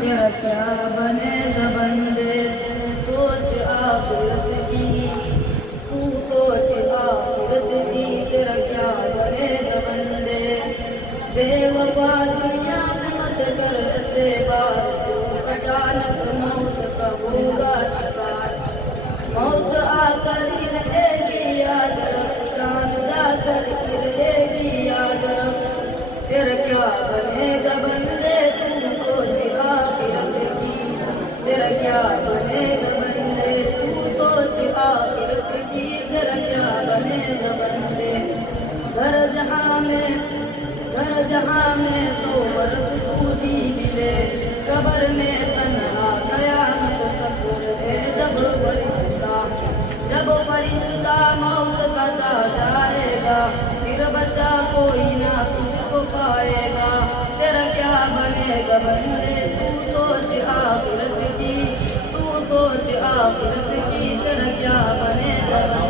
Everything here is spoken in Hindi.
तेरा क्या बनेगा बंदे, सोच आखिरत की, तू सोच आखिरत की, तेरा क्या बनेगा बंदे। बेवफा दुनिया में मत कर ऐसे बात, अचानक मौत का होगा शिकार। मौत आकर ही रहेगी याद रख, प्राण जाकर ही रहेगी याद रख। तेरा क्या बनेगा बंदे, तू सोच आखिरत की, तेरा क्या बनेगा बंदे, तू सोच आखिरत की, तेरा क्या बनेगा बंदे। घर जहाँ में 100 बरस पूजी मिले, कब्र में तन्हा कयामत तक रहे। जब फरिश्ता मौत का चा जाएगा, फिर बचा कोई ना तुझको पाएगा। तेरा क्या बनेगा बंदे, तू सोच आखिरत की, तू सोच आखिरत की, तेरा क्या बनेगा बंदे।